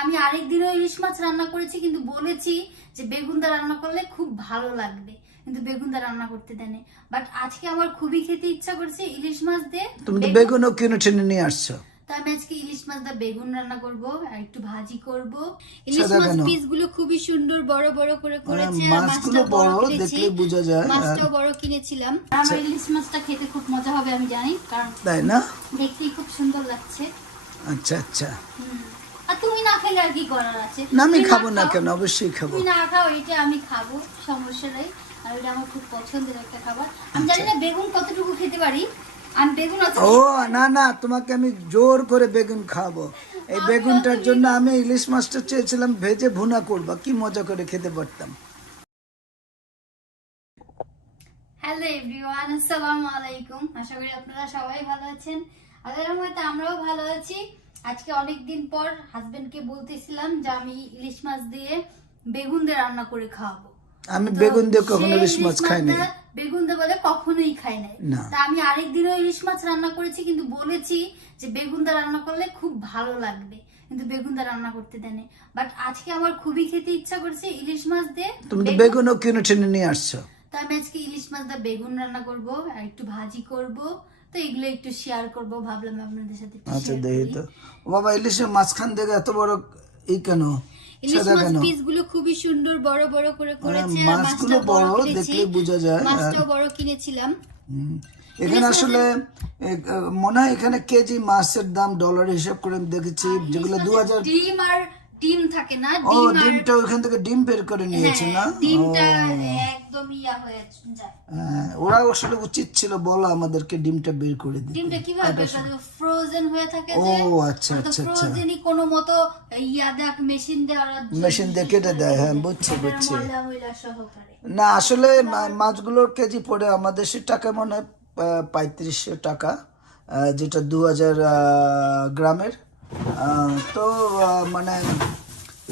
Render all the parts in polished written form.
আমি আরেকদিনও ইলিশ মাছ রান্না করেছি, কিন্তু বলেছি যে বেগুন দা রান্না করলে খুব ভালো লাগবে, কিন্তু বেগুন দা রান্না করতে দেয়নি। বাট আজকে আমার খুবই খেতে ইচ্ছা করছে ইলিশ মাছ দিয়ে। তুমি তো বেগুনও কিনে টেনে নিয়ে আসছো। তো আমি আজকে ইলিশ মাছ দিয়ে বেগুন রান্না করব আর একটু ভাজি করব। ইলিশ মাছ পিস গুলো খুবই সুন্দর বড় বড় করে করেছে। মাছগুলো বড় দেখলে বোঝা যায়। মাছটাও বড় কিনেছিলাম। আমার ইলিশ মাছটা খেতে খুব মজা হবে আমি জানি, কারণ তাই না? দেখতেই খুব সুন্দর লাগছে। আচ্ছা আচ্ছা। আর তুমি না খেলে আর কি করার আছে? না আমি খাবো না কেন, অবশ্যই খাবো। তুমি না খাও, এটা আমি খাবো, সমস্যা নাই। আর এটা আমার খুব পছন্দের একটা খাবার। আমি জানি না বেগুন কতটুকু খেতে পারি। আমি বেগুন ও না না, তোমাকে আমি জোর করে বেগুন খাবো। এই বেগুনটার জন্য আমি ইলিশ মাছটা চেয়েছিলাম ভেজে ভুনা করবো, কি মজা করে খেতে পারতাম। হ্যালো এভরিওয়ান, আসসালামু আলাইকুম। আশা করি আপনারা সবাই ভালো আছেন। আল্লাহর রহমতে আমরাও ভালো আছি। আজকে অনেকদিন পর হাজবেন্ডকে বলতেছিলাম যে আমি ইলিশ মাছ দিয়ে বেগুন দিয়ে রান্না করে খাওয়াবো। আমি বেগুন দিয়ে কখনো ইলিশ মাছ খাই নাই। বেগুন দিয়ে বলে কখনোই খাই নাই। তা আমি আরেকদিনও ইলিশ মাছ রান্না করেছি, কিন্তু বলেছি যে বেগুন দিয়ে রান্না করলে খুব ভালো লাগবে, কিন্তু বেগুন দিয়ে রান্না করতে দেয়নি। বাট আজকে আমার খুবই খেতে ইচ্ছা করছে ইলিশ মাছ দিয়ে। তুমি তো বেগুনও কিনে টেনে নিয়ে আসছো। তো আমি আজকে ইলিশ মাছ দিয়ে বেগুন রান্না করব আর একটু ভাজি করব। তো এগুলো একটু শেয়ার করব, ভাবলাম আপনাদের সাথে। আচ্ছা দেখি তো। ও বাবা, ইলিশের মাঝখান থেকে এত বড় এই কেন? ইলিশ মাছ পিস গুলো খুবই সুন্দর বড় বড় করে করেছে। মাছগুলো বড় দেখলে বোঝা যায়। মাছটাও বড় কিনেছিলাম। এখানে আসলে মনে হয় এখানে কেজি মাছের দাম ডলার হিসাব করে আমি দেখেছি, যেগুলো 2000। ডিম আর ডিম থাকে না, ও ডিমটা ওখান থেকে ডিম বের করে নিয়েছে না? ডিমটা একদম ইয়া হয়ে যায়। ওরা আসলে উচিত ছিল বলা আমাদেরকে ডিমটা বের করে দিতে। ডিমটা কিভাবে ফ্রোজেন হয়ে থাকে ও যে। আচ্ছা আচ্ছা আচ্ছা। ফ্রোজেনই কোনো মতো ইয়া দেখ মেশিন দিয়ে কেটে দেয়। হ্যাঁ বুঝছি বুঝছি। না আসলে মাছগুলোর কেজি পড়ে আমাদের দেশের টাকা মনে হয় 3500 টাকা, যেটা 2000 গ্রামের। তো মানে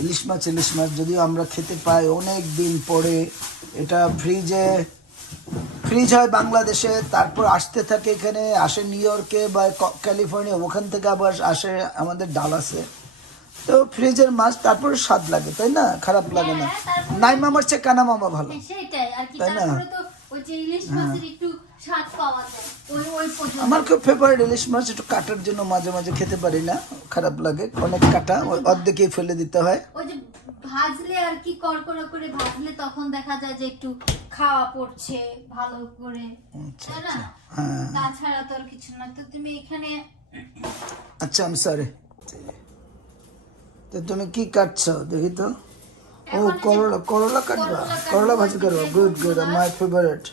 ইলিশ মাছ যদিও আমরা খেতে পাই অনেক দিন পরে। এটা ফ্রিজ হয় বাংলাদেশে, তারপর আসতে থাকে এখানে, আসে নিউ ইয়র্কে বা ক্যালিফোর্নিয়া, ওখান থেকে আবার আসে আমাদের ডালাসে। তো ফ্রিজের মাছ তারপর স্বাদ লাগে, তাই না? খারাপ লাগে না। নাই মামার চেয়ে কানা মামা ভালো, তাই না? আমার খুব ফেভারিট ইলিশ মাছ। একটু কাটার জন্য মাঝে মাঝে খেতে পারি না, খারাপ লাগে, অনেক কাটা, অর্ধেকেই ফেলে দিতে হয়। ওই যে ভাজলে আর কি কড়কড়া করে ভাজলে তখন দেখা যায় যে একটু খাওয়া পড়ছে ভালো করে, তাই না? তাছাড়া তো আর কিছু না। তো তুমি এখানে আচ্ছা আমি সরি। তো তুমি কি কাটছো দেখি তো? ও করলা কাটবা, করলা ভাজি করো। Good good, my favourite.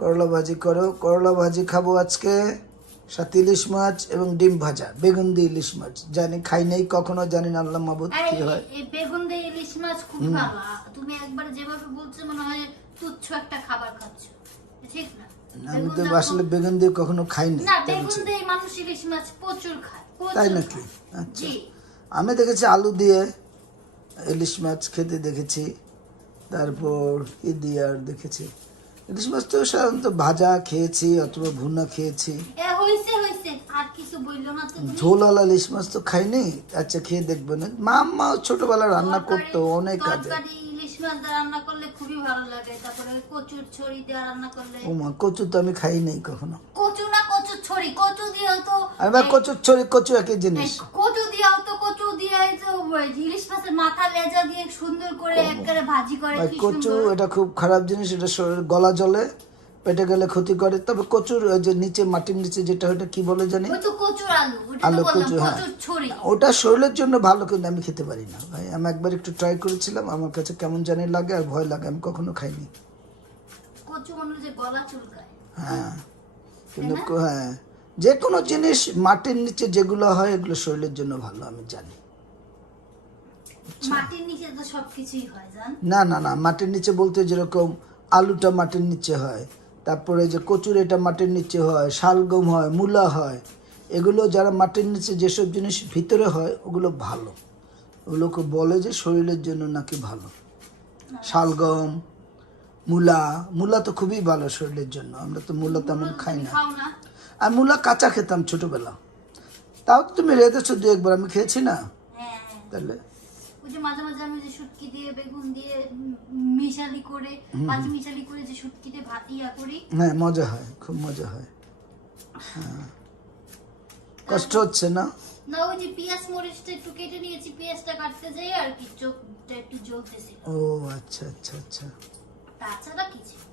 করলা ভাজি করো। করলা ভাজি খাবো আজকে, সাথে ইলিশ মাছ এবং ডিম ভাজা, বেগুন দিয়ে ইলিশ মাছ। জানি খাই নাই কখনো, জানি না আল্লাহ মাবুদ কি হয়। এই বেগুন দিয়ে ইলিশ মাছ খুব ভালো। তুমি একবার যেভাবে বলছো মনে হয় তুচ্ছ একটা খাবার খাচ্ছো, ঠিক না? আমি তো আসলে বেগুন দিয়ে কখনো খাইনি। না, বেগুন দিয়ে মানুষ ইলিশ মাছ প্রচুর খায়। তাই নাকি? আচ্ছা, আমি দেখেছি আলু দিয়ে ইলিশ মাছ খেতে দেখেছি, তারপর কি দিয়ে আর দেখেছি। ইলিশ মাছ তো সাধারণত ভাজা খেয়েছি অথবা ভুনা খেয়েছি। ঝোলালা ইলিশ মাছ তো খাইনি। আচ্ছা খেয়ে দেখবো না। মা ছোটবেলা রান্না করতো অনেক কাজে। ও মা, কচু তো আমি খাই নাই কখনো। কচু না কচুর ছড়ি, কচু দিয়েও তো কচুর ছড়ি কচু একই জিনিস। কচু দিয়েও তো ইলিশ মাছের মাথা লেজা দিয়ে সুন্দর করে একবারে ভাজি করে। কচু এটা খুব খারাপ জিনিস, এটা শরীর গলা জলে, পেটে গেলে ক্ষতি করে। তবে কচুর যে নিচে মাটির নিচে যেটা ওটা কি বলে জানি, আলু কচু। হ্যাঁ ওটা শরীরের জন্য ভালো, কিন্তু আমি খেতে পারি না ভাই। আমি একবার একটু ট্রাই করেছিলাম, আমার কাছে কেমন জানি লাগে আর ভয় লাগে, আমি কখনো খাইনি। হ্যাঁ কিন্তু হ্যাঁ, যে কোনো জিনিস মাটির নিচে যেগুলো হয় এগুলো শরীরের জন্য ভালো, আমি জানি। মাটির নিচে তো সবকিছুই হয় জান। না না না, মাটির নিচে বলতে যেরকম আলুটা মাটির নিচে হয়, তারপরে যে কচুর এটা মাটির নিচে হয়, শালগম হয়, মূলা হয়, এগুলো যারা মাটির নিচে যেসব জিনিস ভিতরে হয় ওগুলো ভালো। ওগুলোকে বলে যে শরীরের জন্য নাকি ভালো। শালগম, মূলা তো খুবই ভালো শরীরের জন্য। আমরা তো মূলা তেমন খাই না। আর মূলা কাঁচা খেতাম ছোটবেলা। তাও তো তুমি রেঁধেছো দু একবার, আমি খেয়েছি না। তাহলে ওই যে মাঝে মাঝে আমি যে শুটকি দিয়ে বেগুন দিয়ে মিশালি করে পাঁচ মিশালি করে যে শুটকিতে ভাত ইয়া করি, হ্যাঁ মজা হয়, খুব মজা হয়। হ্যাঁ কষ্ট হচ্ছে না? না ওই যে পেঁয়াজ মরিচটা একটু কেটে নিয়েছি, পেঁয়াজটা কাটতে যাই আর কি চোখটা একটু জ্বলতেছিল। ও আচ্ছা আচ্ছা আচ্ছা। তাছাড়া কিছু না।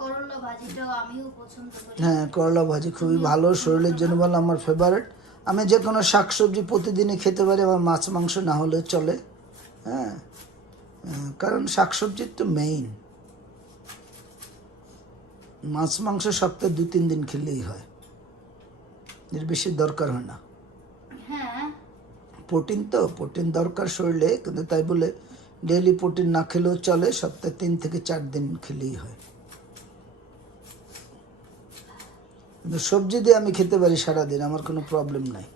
করলা ভাজিটাও আমিও পছন্দ করি। হ্যাঁ করলা ভাজি খুবই ভালো, শরীরের জন্য ভালো, আমার ফেভারিট। আমি যে কোনো শাকসবজি প্রতিদিনই খেতে পারি, আমার মাছ মাংস না হলে চলে। হ্যাঁ কারণ শাকসবজি তো মেইন। মাছ মাংস সপ্তাহে 2-3 দিন খেলেই হয়, এর বেশি দরকার হয় না। হ্যাঁ প্রোটিন তো, প্রোটিন দরকার শরীরে, কিন্তু তাই বলে ডেইলি প্রোটিন না খেলেও চলে, সপ্তাহে 3 থেকে 4 দিন খেলেই হয়। কিন্তু সবজি দিয়ে আমি খেতে পারি সারাদিন, আমার কোনো প্রবলেম নাই,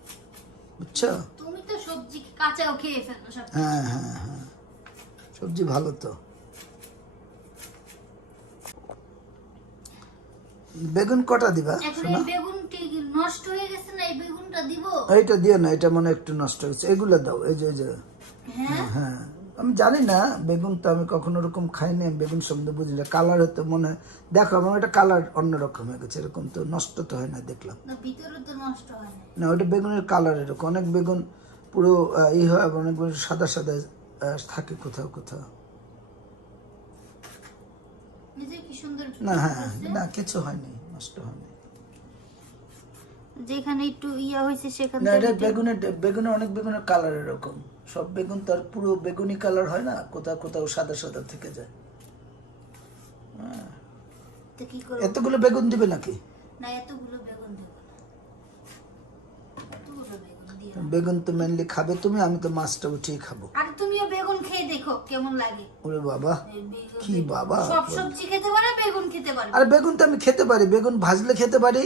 বুঝছো? তুমি তো সবজি কাঁচাও খেয়ে ফেলো সব। হ্যাঁ হ্যাঁ হ্যাঁ সবজি ভালো তো। বেগুন কটা দিবা এখন শোনা? এই বেগুনটি নষ্ট হয়ে গেছে না, এই বেগুনটা দিব? এইটা দিও না, এটা মনে হয় একটু নষ্ট হয়েছে, এগুলো দাও। এই যে হ্যাঁ হ্যাঁ আমি জানি না, বেগুন তো আমি কখনো ওরকম খাইনি, আমি বেগুন সম্বন্ধে বুঝি না। কালার হতে মনে হয়, দেখো আমার একটা কালার অন্যরকম হয়ে গেছে, এরকম তো নষ্ট তো হয় না দেখলাম। না ভিতরে তো নষ্ট হয় না। না ওটা বেগুনের কালার এরকম, অনেক বেগুন পুরো হয়, আবার অনেক বেগুন সাদা সাদা থাকে কোথাও কোথাও। নিজে কি সুন্দর না হ্যাঁ না কিছু হয়নি, নষ্ট হয়নি। যেখানে একটু ইয়া হয়েছে সেখানে না এটা বেগুনের অনেক বেগুনের কালার এরকম, সব বেগুন তার পুরো বেগুনি কালার হয় না, কোথাও কোথাও সাদা সাদা থেকে যায়। তো কি করব? এতগুলো বেগুন দিবে নাকি? না এতগুলো বেগুন দেব না, এতগুলো বেগুন দিও না। বেগুন তো মেনলি খাবে তুমি, আমি তো মাছটা উঠিয়ে খাবো। আর তুমিও বেগুন খেয়ে দেখো কেমন লাগে। ওরে বাবা এই বেগুন- কি বাবা! সব সবজি খেতে পারে, বেগুন খেতে পারে। আর বেগুন তো আমি খেতে পারি, বেগুন ভাজলে খেতে পারি,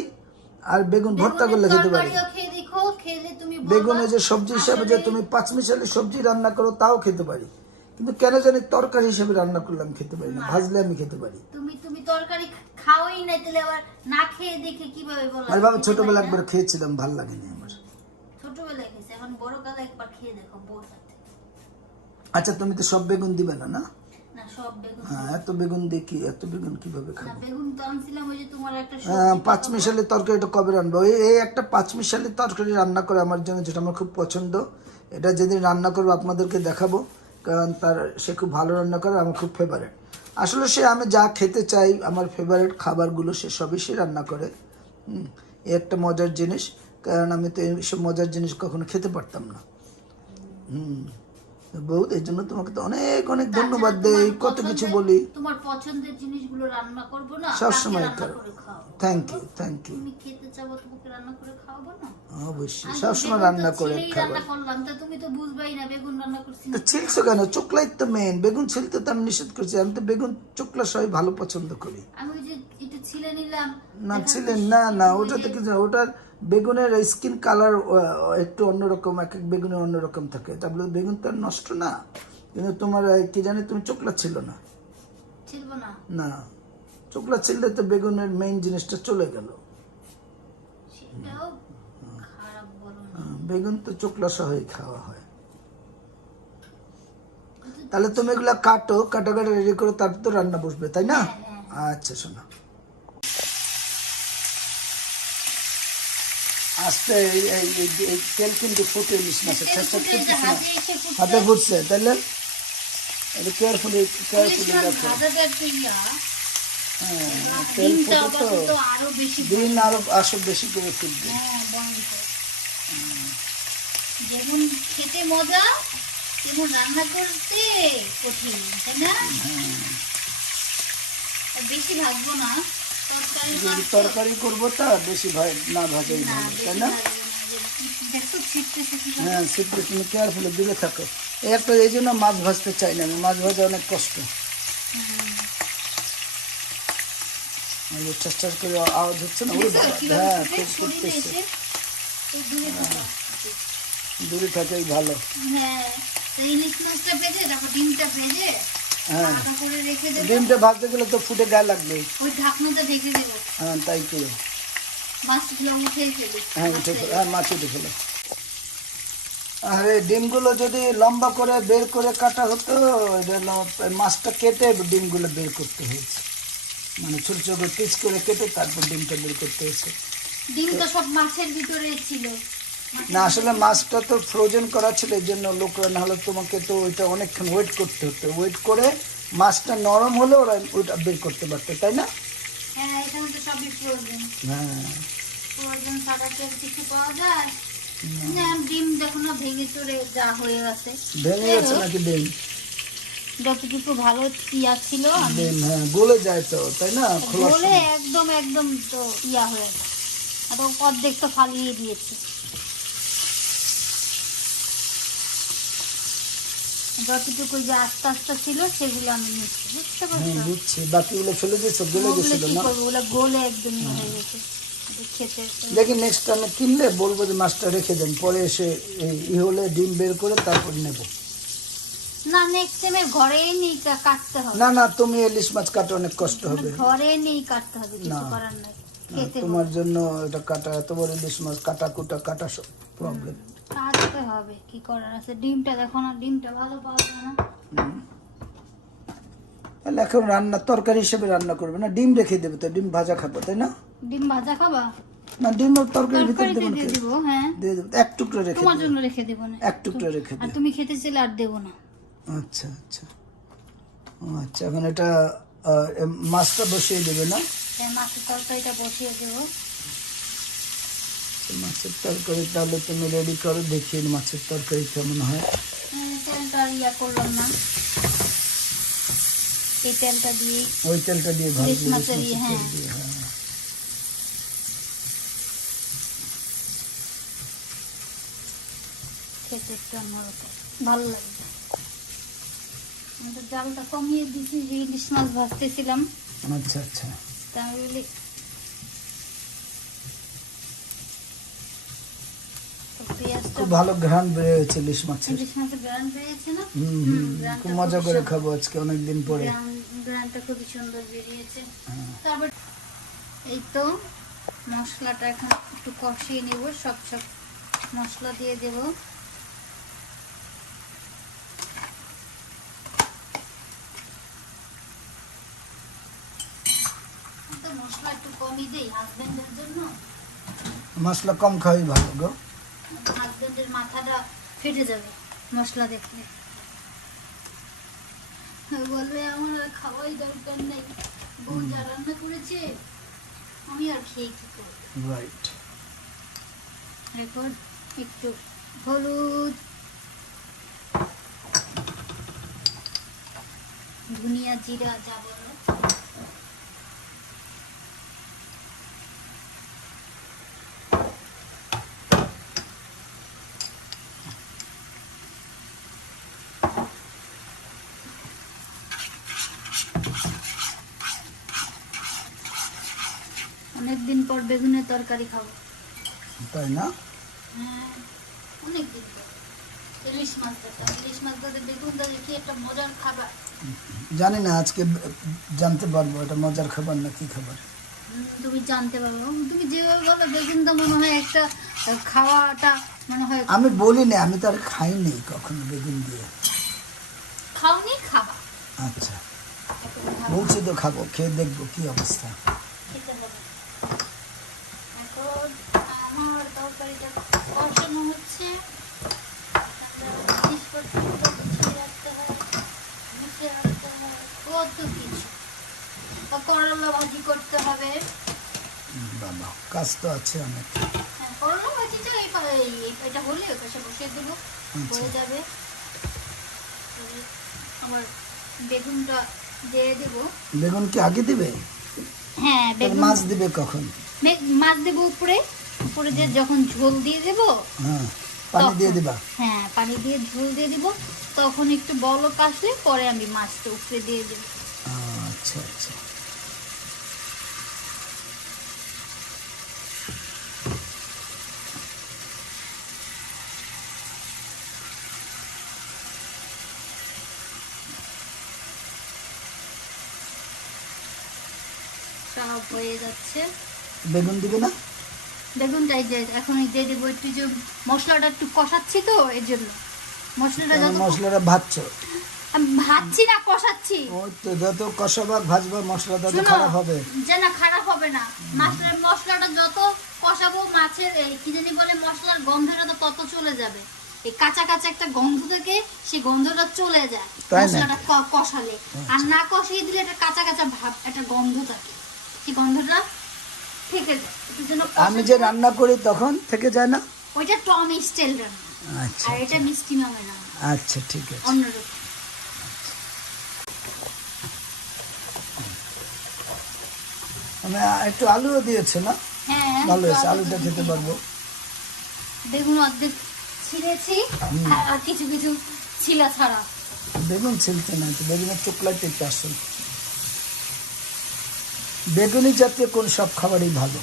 আর বেগুন ভর্তা করলে খেতে পারি। তরকারিও খেয়ে দেখো, খেলে তুমি বলবা, বেগুনে যে সবজি হিসাবে যে আসলে তুমি পাঁচমিশালি সবজি রান্না করো তাও খেতে পারি, কিন্তু কেন জানি তরকারি হিসেবে রান্না করলে আমি খেতে পারি না, ভাজলে আমি খেতে পারি। তুমি তুমি তরকারি খাওই না, তাহলে আবার না খেয়ে দেখে কিভাবে বলা? আর বাবা ছোটবেলা একবার খেয়েছিলাম, ভাল লাগেনি আমার। ছোটবেলায় খেয়েছে, এখন বড় কালে একবার খেয়ে দেখো বউর সাথে। আচ্ছা তুমি তো সব বেগুন দিবে না, না? না সব বেগুন হ্যাঁ এত বেগুন দেখি, এত বেগুন কিভাবে না, খাবো? বেগুন তো আনছিলাম ওই যে তোমার একটা পাঁচমিশালি তরকারিটা কবে রান্না? এই একটা পাঁচমিশালি তরকারি রান্না করে আমার জন্য, যেটা আমার খুব পছন্দ। এটা যেদিন রান্না করবো আপনাদেরকে দেখাবো, কারণ সে খুব ভালো রান্না করে, আমার খুব ফেভারিট। আসলে সে আমি যা খেতে চাই, আমার ফেভারিট খাবারগুলো সে সবই সে রান্না করে। এই একটা মজার জিনিস, কারণ আমি তো এইসব মজার জিনিস কখনো খেতে পারতাম না। বউ, এই জন্য তোমাকে তো অনেক অনেক ধন্যবাদ দেই, কত কিছু বলি। তোমার পছন্দের জিনিসগুলো রান্না করব না, সবসময় রান্না করো। করে খাও। Thank you thank you. তুমি খেতে চাও, তোমাকে রান্না করে খাওয়াবো না? অবশ্যই আমি সবসময় বেগুন তো রান্না করে ছিলেই খাবার। রান্না করলাম, তা তুমি তো বুঝবাই না বেগুন রান্না করছি তো না। ছিলছো কেন? চোকলাই তো মেন, বেগুন ছিলতে তো আমি নিষেধ করছি, আমি তো বেগুন চোকলা সবাই ভালো পছন্দ করি। আমি ওই যে একটু ছিলে নিলাম। না দেখা ছিলেন যাচ্ছে না না, ওই ওটাতে যে- কিছু না, ওটার বেগুনের স্কিন কালার একটু অন্যরকম, এক এক বেগুনের অন্যরকম থাকে, তারপরে বেগুন তো আর নষ্ট না, কিন্তু তোমার কি জানি তুমি চোকলা ছিল না। ছিলবো না, না চোকলা ছিললে তো বেগুনের মেইন জিনিসটা চলে গেল। সেটাও খারাপ বলো না। বেগুন তো চোকলা সহই খাওয়া হয়। তাহলে তুমি এগুলা কাটো, কাটাকাটি রেডি করে তারপর তো রান্না বসবে, তাই না? হ্যাঁ, আচ্ছা শোনো, আস্তে এই তেল কিন্তু ফুটে ইলিশ মাছের তেল ছেঁচা ফুটে ফুটতেছে না, হাতে এসে ফুটছে। হাতে ফুটছে, তাইলে এটা কেয়ারফুলি ইলিশ মাছ দেখো। ভাজাটা একটু ইয়া, হ্যাঁ তেল ডিমটা ফুটে আবার তো তো আরো বেশি দিন আরো আসো বেশি করে ফুটবে। হ্যাঁ ভয়ঙ্কর। যেমন খেতে মজা, তেমন রান্না করতে কঠিন, তাই না? আর বেশি ভাজবো না, তরকারি যদি মাছ তো- তরকারি করবো তা বেশি না ভাজাই না, ভালো, বেশি তাই না? ভাজবো না। দেখো ছিটতেছে কিভাবে। হ্যাঁ সেটা তুমি কেয়ারফুলি দূরে থাকো। এই একটা এই জন্য মাছ ভাজতে চাই না আমি, মাছ ভাজা অনেক কষ্ট। এই যে ঠাস করে আওয়াজ হচ্ছে না, ওরে বাবা, কিভাবে হ্যাঁ ফুটে খুব শরীরে ফুটতেছে। এসে তো দূরে থাকা। দূরে থাকাই ভালো। হ্যাঁ, তো ইলিশ মাছটা ভেজে তারপর ডিমটা ভেজে হ্যাঁ আলাদা করে রেখে দেবো। ডিমটা ভাজতে গেলে তো ফুটে গায়ে লাগবে। ওই ঢাকনাটা ঢেকে দেবো। হ্যাঁ তাই করে। মাছগুলো উঠেই ফেলি। হ্যাঁ উঠে ফেলো, হ্যাঁ মাছ উঠে ফেলো। আরে ডিমগুলো যদি লম্বা করে বের করে কাটা হতো, এটা মাছটা কেটে ডিমগুলো বের করতে হয়েছে, মানে ছোট ছোট পিস করে কেটে তারপর ডিমটা বের করতে হয়েছে। ডিম তো সব মাছের ভিতরে ছিল। না আসলে মাছটা তো ফ্রোজেন করা ছিল, এই জন্য লোকরা, না হলে তোমাকে তো ওইটা অনেকক্ষণ ওয়েট করতে হতো, ওয়েট করে মাছটা নরম হলে ওরা ওইটা বের করতে পারতো, তাই না? হ্যাঁ, এখানে তো সবই ফ্রোজেন। হ্যাঁ ফ্রোজেন ছাড়া কি আর কিছু পাওয়া যায়? না, ডিম যখন না ভেঙে চড়ে যা হয়ে গেছে। ভেঙে গেছে নাকি ডিম? যতটুকু ভালো ইয়া ছিল আমি ডিম হ্যাঁ গলে যায় তো, তাই না? খোলার বলে সময়। একদম একদম তো ইয়া হয়ে গেছে, আর অর্ধেক তো ফালিয়ে দিয়েছি। যতটুকু যে আস্তে আস্তে ছিল সেগুলো আমি নিচ্ছি, বুঝতে হ্যাঁ পারছো? বুঝছি, বাকিগুলো ফেলে দিয়েছো, গলে ওগুলো গেছিল কি না? করবো, ওগুলো গলে একদম ইয়ে হয়ে গেছে। খেতে দেখি নেক্সট টাইমে কিনলে বলবো যে মাছটা রেখে দেন, পরে এসে ই হলে ডিম বের করে তারপর নেব। না, নেক্সট টাইমে ঘরে নেই কাটতে হবে। না না, তুমি ইলিশ মাছ কাটা অনেক কষ্ট হবে। ঘরে নেই কাটতে হবে, কিছু না। করার নাই। না, খেতে হবে। তোমার জন্য এটা কাটা, এত বড় ইলিশ মাছ কাটা কুটা কাটা সব প্রবলেম। কাটতে হবে, কি করার আছে। ডিমটা দেখো না, ডিমটা ভালো পাওয়া যায় না। তাহলে এখন রান্না তরকারি হিসেবে রান্না করবে না, ডিম রেখে দেবে তো, ডিম ভাজা খাবো তাই না? ডিম ভাজা খাবা? না ডিম তরকারির ভিতরে তরকারিতে দেবো দিয়ে নাকি? দিব, হ্যাঁ। দিয়ে দেবো, এক টুকরো রেখে তোমার দেবো, জন্য রেখে দেবো না। এক টুকরো রেখে আর দেবো। তুমি খেতে চাইলে আর দেবো না। আচ্ছা আচ্ছা। ও আচ্ছা, এখন এটা মাছটা বসিয়ে দেবে না? হ্যাঁ, মাছের তরকারিটা বসিয়ে দেবো। মাছের তরকারি তাহলে তুমি রেডি করো, দেখি মাছের তরকারি কেমন হয়। তেলটা আর ইয়া করলাম না, এই তেলটা দিয়ে ওই তেলটা দিয়ে ভালো ইলিশ মাছের ইয়ে, হ্যাঁ। খেতে একটু অন্যরকম ভালো লাগবে। আমি তো জালটা কমিয়ে দিয়েছি, যে ইলিশ মাছ ভাজতেছিলাম, আচ্ছা আচ্ছা। তা আমি বলি তো পেঁয়াজটা, খুব ভালো ঘ্রাণ বেড়ে গেছে ইলিশ মাছের। ইলিশ মাছের গ্রান বেরিয়েছে না? গ্রানটা খুব মজা খুব করে সুন্দর। খাবো আজকে অনেকদিন পরে। গ্রানটা খুবই সুন্দর বেরিয়েছে। তারপর এই তো মশলাটা এখন একটু কষিয়ে নেব, সব মশলা দিয়ে দেব। তো মশলা একটু কমই দেই হাজবেন্ডের জন্য, মশলা কম খাওয়াই ভালো গো। হাজবেন্ডের মাথাটা ফেটে যাবে মশলা দেখলে, বলবে আমার আর খাওয়াই দরকার নেই, বউ যা রান্না করেছে আমি আর খেয়ে কি করবো। রাইট। এরপর একটু হলুদ, ধনিয়া জিরা যা বলো, অনেকদিন পর বেগুনের তরকারি খাবো। তাই না? হ্যাঁ, অনেকদিন পর। ইলিশ মাছ দিয়ে বেগুন দিয়ে কি একটা মজার খাবার। জানি না, আজকে জানতে পারবো এটা মজার খাবার না কি খাবার। তুমি জানতে পারবে, তুমি যেভাবে বলো বেগুন দা মনে হয় একটা খাওয়াটা মনে হয়। আমি বলি না, আমি তো আর খাইনি কখনো বেগুন দিয়ে। খাওনি, খাবা। আচ্ছা বলছি তো খাবো, খেয়ে দেখবো কি অবস্থা। খেতে হবে। এখন আমার তরকারিটা কষানো হচ্ছে, জিনিসপত্রগুলো গুছিয়ে রাখতে হয়, কত কিছু। করলা ভাজি করতে হবে। বাবা কাজ তো আছে অনেক। হ্যাঁ, করলা ভাজিটা এটা হলে ওই পাশে বসিয়ে দেবো, হয়ে যাবে। আবার বেগুনটা দিয়ে দেবো। বেগুন কি আগে দিবে? হ্যাঁ, বেগুন মাছ দিবে কখন? মাছ দেবো উপরে, উপরে দিয়ে যখন ঝোল দিয়ে দেবো, হ্যাঁ পানি দিয়ে তখন। দিবা? হ্যাঁ, পানি দিয়ে ঝোল দিয়ে দিব, তখন একটু বলক আসলে পরে আমি মাছটা উপরে দিয়ে দেবো। আচ্ছা আচ্ছা। সব হয়ে যাচ্ছে। বেগুন দিবে না? বেগুনটাই যে এখন দিয়ে দেবো একটু, যে মশলাটা একটু কষাচ্ছি তো এর জন্য। মশলাটা যত মশলাটা ভাজছো? আমি ভাজছি না, কষাচ্ছি। ওই তো, যত কষাবা ভাজবা মশলা তত শোনো, খারাপ হবে। যে না খারাপ হবে না, মশলাটা যত কষাবো মাছের এই কি জানি বলে মশলার গন্ধটা তো তত চলে যাবে। এই কাঁচা কাঁচা একটা গন্ধ থেকে সেই গন্ধটা চলে যায় তাই নাকি? মশলাটা কষালে। আর না কষিয়ে দিলে একটা কাঁচা কাঁচা ভাব, একটা গন্ধ থাকে, সেই গন্ধটা থেকে যায়। এর জন্য আমি যে রান্না করি তখন থেকে যায় না? ওইটা টমি স্টাইল রান্না, আচ্ছা আর এটা মিষ্টি মামের রান্না, আচ্ছা, ঠিক আছে। অন্যরকম। আমি একটু আলুও দিয়েছে না? হ্যাঁ, ভালো একটু হয়েছে, আলু আলুটা খেতে দিতেই পারবো। হবে। বেগুন অর্ধেক ছিঁড়েছি, আর কিছু কিছু ছিলা ছাড়া। বেগুন ছিলতে না, তো বেগুনের চোকলাতে একটু আসল। বেগুনি জাতীয় কোন সব খাবারই ভালো।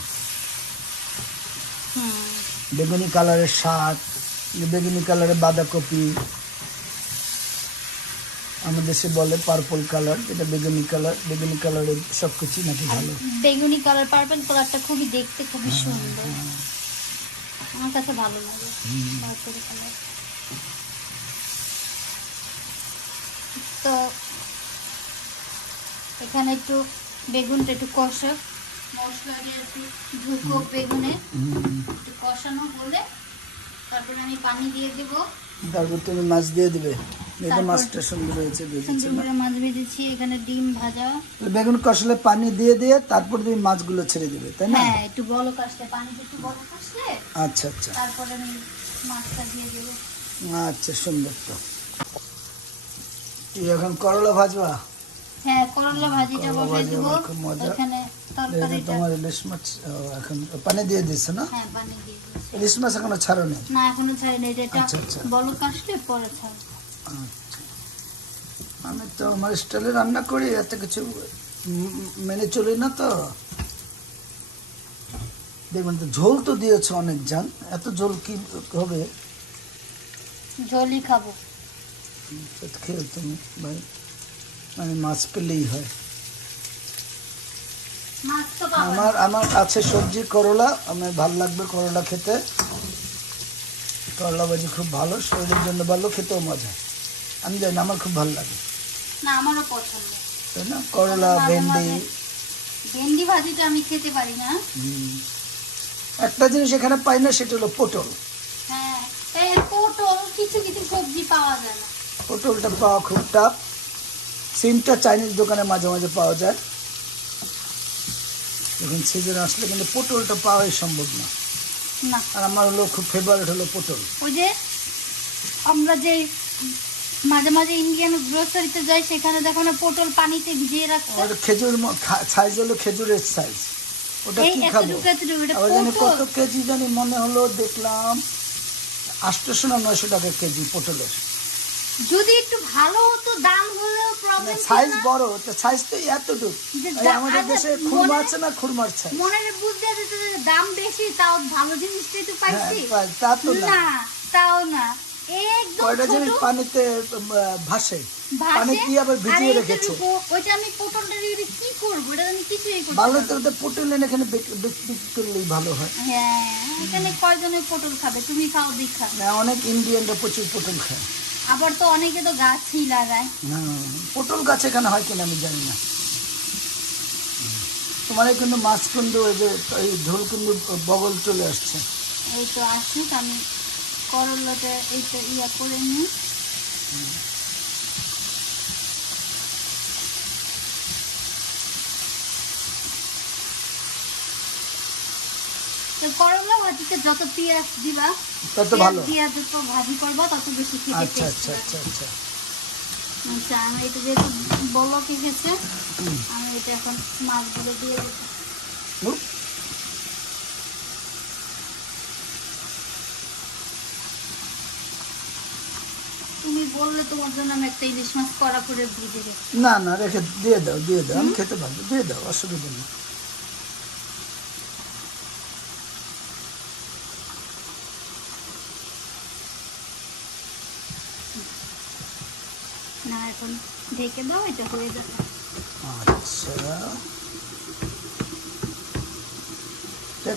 বেগুনি কালারের শাক, বেগুনি কালারের বাঁধাকপি, আমাদের দেশে বলে পার্পল কালার, যেটা বেগুনি কালার। বেগুনি কালারের সবকিছু নাকি ভালো। বেগুনি কালার, পার্পল কালারটা খুবই দেখতে খুবই সুন্দর, আমার কাছে ভালো লাগে পার্পল কালার। তো এখানে একটু বেগুনটা একটু কষা, মশলা দিয়ে একটু ঢুকো বেগুনে, একটু কষানো হলে তারপরে আমি পানি দিয়ে দেবো। তারপর তুমি মাছ দিয়ে দিবে। এটা তারপর মাছটা সুন্দর হয়েছে, সুন্দর বুঝেছো না? করে মাছ ভেজেছি, এখানে ডিম ভাজা। বেগুন কষলে পানি দিয়ে দিয়ে তারপর তুমি মাছগুলো ছেড়ে দিবে, তাই না? হ্যাঁ, একটু বলক আসলে, পানিটা একটু বলক আসলে আচ্ছা আচ্ছা তারপরে আমি মাছটা দিয়ে দেবো। আচ্ছা, সুন্দর। তো তুই এখন করলা ভাজবা? হ্যাঁ, করলা ভাজিটা করলা বসিয়ে ভাজি দেবো। আমার খুব মজা। এখানে এটা তরকারিটা, তোমার ইলিশ মাছ এখন পানি দিয়ে দিচ্ছে না? হ্যাঁ পানি দিয়ে দিচ্ছি। ইলিশ মাছ এখনো ছাড়ো নেই? না, এখনো ছাড়িনি, এটা আচ্ছা, আচ্ছা। বলক আসলে পরে ছাড়। আচ্ছা, আমি তো আমার স্টাইলে রান্না করি, এত কিছু মেনে চলি না তো। দেখবেন তো ঝোল তো দিয়েছে অনেক, জান এত ঝোল কি হবে? ঝোলই খাবো। খেয়ে তুমি ভাই, মানে মাছ পেলেই হয়। মাছ তো পাবো না। আমার আমার আছে সবজি করলা, আমার ভালো লাগবে করলা খেতে। করলা ভাজি খুব ভালো, শরীরের জন্য ভালো, খেতেও মজা। আমি জানি না, আমার খুব ভালো লাগে, না, আমারও পছন্দ। তাই না? করলা, মাঝে ভেন্ডি। মাঝে ভেন্ডি ভাজিটা আমি খেতে পারি না। একটা জিনিস এখানে পাই না, সেটা হলো পটল। হ্যাঁ, এই পটল কিছু কিছু সবজি পাওয়া যায় না। পটলটা পাওয়া খুব টাফ। সিমটা চাইনিজ দোকানে মাঝে মাঝে পাওয়া যায়, যখন সিজন আসলে, কিন্তু পটলটা পাওয়াই সম্ভব না। না, আর আমার হলো খুব ফেভারিট হলো পটল। ওই যে আমরা যে মাঝে মাঝে ইন্ডিয়ান গ্রোসারিতে যাই, সেখানে দেখো না পটল পানিতে ভিজিয়ে রাখছে। ওটা খেজুর সাইজ হলো খেজুরের সাইজ। ওটা এই কি খাবো? এতটুকু এতটুকু, এটা আবার জানি পটল। কত কেজি জানি মনে হলো, দেখলাম 800 না 900 টাকা কেজি পটলের। যদি একটু ভালো হতো, দাম হলেও প্রবলেম ছিল সাইজ না। বড়, সাইজ তো এতটুকু। যে এই আমাদের আচ্ছা, দেশে খুরমা মনে- আছে না, খুরমার সাইজ। মনে বুঝতে যেত যে দাম বেশি, তাও ভালো জিনিসটাই তো পাইছি। হ্যাঁ, তা তো না। না, তাও না, একদম কয়টা ছোট জিনিস পানিতে ভাসে, ভাসে। পানি দিয়ে আবার আর ভিজিয়ে এইটা রেখেছে। রূপো, ওইটা আমি পটলটা দিয়ে কি করবো, এটা আমি কিছুই করতে ভালো পারবো তো না। ওদের পটল এনে এখানে বিক্রি করলেই ভালো হয়। হ্যাঁ, এখানে কয়জনের পটল খাবে, তুমি খাও দেখা। না, অনেক ইন্ডিয়ানরা প্রচুর পটল খায়। আবার তো অনেকে তো গাছই লাগায়। হ্যাঁ, পটল গাছ এখানে হয় কিনা আমি জানি না। তোমার কিন্তু মাছ কিন্তু ওই যে এই ঝোল কিন্তু বগল চলে আসছে। এই তো আসুক, আমি করলাটা এইটা ইয়া করে নিই। তো করলা ভাজিতে যত পেঁয়াজ দিবা, তত পেঁয়াজ ভালো। দিয়া যত ভাজি করবা তত বেশি খেতে আচ্ছা টেস্ট আচ্ছা আচ্ছা আচ্ছা। আচ্ছা, আমি এটা যেহেতু বলক এসেছে, আমি এটা এখন মাছগুলো দিয়ে দেবো। হুম। তুমি বললে তোমার জন্য আমি একটা ইলিশ মাছ কড়া করে ভেজে দেবো। না না, রেখে দিয়ে দাও, দিয়ে দাও, আমি খেতে পারবো, দিয়ে দাও, অসুবিধা নেই। না, এখন ঢেকে দাও, এটা হয়ে যাবে। আচ্ছা,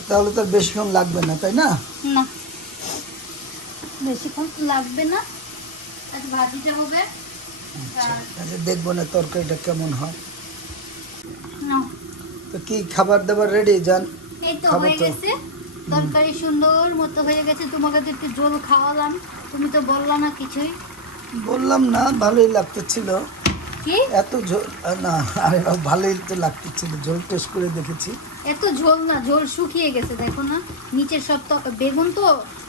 তাহলে তো আর বেশিক্ষণ লাগবে না, তাই না? না, বেশিক্ষণ লাগবে না। আচ্ছা, ভাজিটা হবে। আচ্ছা, দেখবো না তরকারিটা কেমন হয়। নাও। তো কি খাবার দাবার রেডি জান? এই তো খাবো হয়ে তো। গেছে, তরকারি সুন্দর মতো হয়ে গেছে। তোমাকে তো একটু ঝোল খাওয়ালাম, তুমি তো বললা না কিছুই। বললাম না, ভালোই লাগতেছিল। কি এত ঝোল না, আরে ভালোই তো লাগতেছিল, ঝোল টেস্ট করে দেখেছি। এত ঝোল না, ঝোল শুকিয়ে গেছে, দেখো না নিচের সব বেগুন তো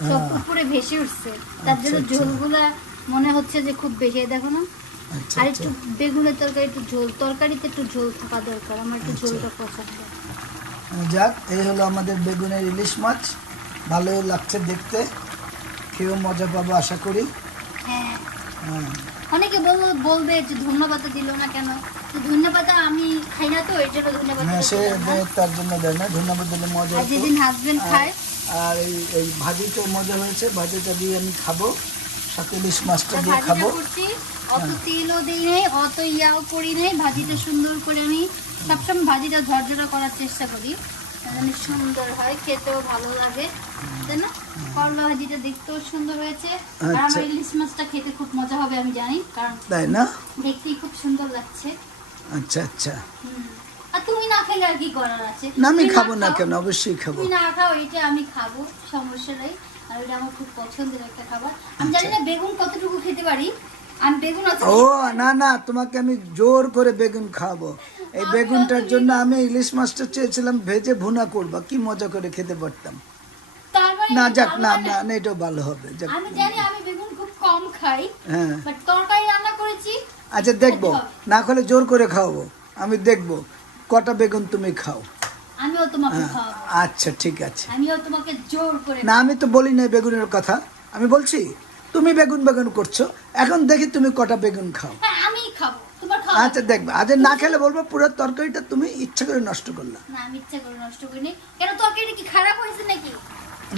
সব হ্যাঁ। উপরে ভেসে উঠছে, তার আচ্ছা, জন্য আচ্ছা। ঝোলগুলা মনে হচ্ছে যে খুব বেশি। এই দেখো না, আচ্ছা আর আচ্ছা একটু বেগুনের তরকারি, একটু ঝোল, তরকারিতে একটু ঝোল থাকা দরকার, আমার একটু আচ্ছা। ঝোলটা পছন্দ। যাক, এই হলো আমাদের বেগুনের ইলিশ মাছ। ভালোই লাগছে দেখতে, খেয়েও মজা পাবো আশা করি। হ্যাঁ, হ্যাঁ। অনেকে বলবে যে ধন্যবাদ দিল না কেন, তো ধন্যবাদ আমি খাই না, তো এর জন্য ধন্যবাদ হ্যাঁ, সে দিলাম না। তার জন্য দেয় না, ধন্যবাদ দিলে মজা আর হতো। যেদিন হাজবেন্ড খায়, আর এই ভাজিটাও মজা হয়েছে, ভাজিটা দিয়ে আমি খাবো, সাথে ইলিশ মাছটা তা দিয়ে ভাজিটা খাবো। করছি, অত তেলও দিই নাই, অত ইয়াও করি নাই, ভাজিটা সুন্দর করে আমি সবসময় ভাজিটা ঝরঝরা করার চেষ্টা করি, মানে সুন্দর হয়, খেতেও ভালো লাগে, তাই না? করলা ভাজিটা দেখতেও সুন্দর হয়েছে, আর আচ্ছা। আমার ইলিশ মাছটা খেতে খুব মজা হবে আমি জানি, কারণ তাই না? দেখতেই খুব সুন্দর লাগছে। আচ্ছা আচ্ছা। হুম। আর তুমি না খেলে আর কি করার আছে? না, আমি তুমি খাবো না খাও। কেন, অবশ্যই খাবো। তুমি না খাও, এটা আমি খাবো, সমস্যা নাই। আর এটা আমার খুব পছন্দের একটা খাবার। আমি জানি না বেগুন কতটুকু খেতে পারি, আমি বেগুন অত ও না না, তোমাকে আমি জোর করে বেগুন খাওয়াবো। এই আমি বেগুনটার অত জন্য আমি ইলিশ মাছটা চেয়েছিলাম ভেজে ভুনা করবা, কি মজা করে খেতে পারতাম। তার মানে না এটা যাক, ভালো না হয় না না, এটাও ভালো হবে, যাক। আমি জানি আমি বেগুন খুব কম খাই, হ্যাঁ, বাট তরকারি রান্না করেছি। আচ্ছা দেখবো, খেতে হবে। না হলে জোর করে খাওয়াবো, আমি দেখবো কটা বেগুন তুমি খাও। আমিও তোমাকে হ্যাঁ, খাওয়াবো, আচ্ছা ঠিক আছে। আমিও তোমাকে জোর করে না, আমি তো বলি না বেগুনের কথা, আমি বলছি তুমি বেগুন বেগুন করছো, এখন দেখি তুমি কটা বেগুন খাও। হ্যাঁ, আমি খাবো, তোমার খাওয়া আচ্ছা দেখবে, আজ না খেলে বলবো পুরো তরকারিটা তুমি ইচ্ছা করে নষ্ট করলা। না, আমি ইচ্ছা করে নষ্ট করিনি। কেন, তরকারি কি খারাপ হয়েছে নাকি?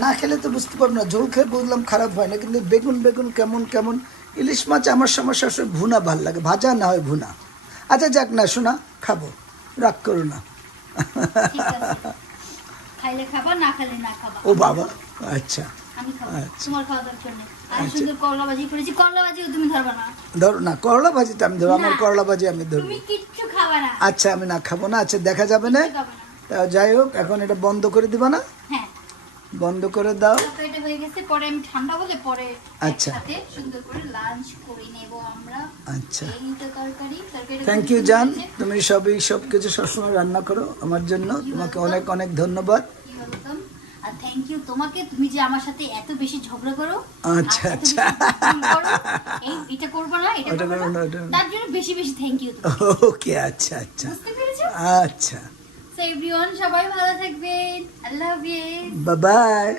না খেলে তো বুঝতে পারবো না, ঝোল খেয়ে বুঝলাম খারাপ হয় না, কিন্তু বেগুন বেগুন কেমন কেমন। ইলিশ মাছ আমার সমস্যা আসলে ভুনা ভাল লাগে, ভাজা না হয় ভুনা। আচ্ছা যাক, না শোনা, খাবো, রাগ করো না। ঠিক আছে, খাইলে খাবা, না খাইলে না খাবা। ও বাবা, আচ্ছা আমি খাবো, আচ্ছা। তোমার খাওয়া দরকার নেই। আমি আচ্ছা। সুন্দর করলা ভাজি করেছি, করলা ভাজিও তুমি ধরবা না। ধরো না, করলা ভাজিটা আমি ধরো, আমার না। করলা ভাজি আমি ধরবো। তুমি কিচ্ছু খাবা না, আচ্ছা আমি না খাবো না, আচ্ছা দেখা যাবে না। কিচ্ছু খাবা না। তা যাই হোক, এখন এটা বন্ধ করে দিবা না? হ্যাঁ, বন্ধ করে দাও। তরকারিটা হয়ে গেছে, পরে আমি ঠান্ডা হলে পরে আচ্ছা। একসাথে সুন্দর করে লাঞ্চ করে নেব আমরা। আচ্ছা, এই তো তরকারিটা থ্যাংক খুব ইউ সুন্দর জান, হয়েছে। তুমি সব কিছু সবসময় রান্না করো আমার জন্য, তোমাকে welcome. অনেক অনেক ধন্যবাদ। You welcome. আর থ্যাংক ইউ তোমাকে, তুমি যে আমার সাথে এত বেশি ঝগড়া করো, আচ্ছা, আর এত বেশি আচ্ছা। বকবক করো, এটা করবো না, এটা ওটা করবো করবো না, না, ওটা করবো না। তার জন্য বেশি বেশি থ্যাংক ইউ। ওকে, আচ্ছা আচ্ছা বুঝতে পেরেছো? আচ্ছা, সো এভরিওয়ান, সবাই ভালো থাকবেন, আল্লাহ হাফেজ। Bye bye.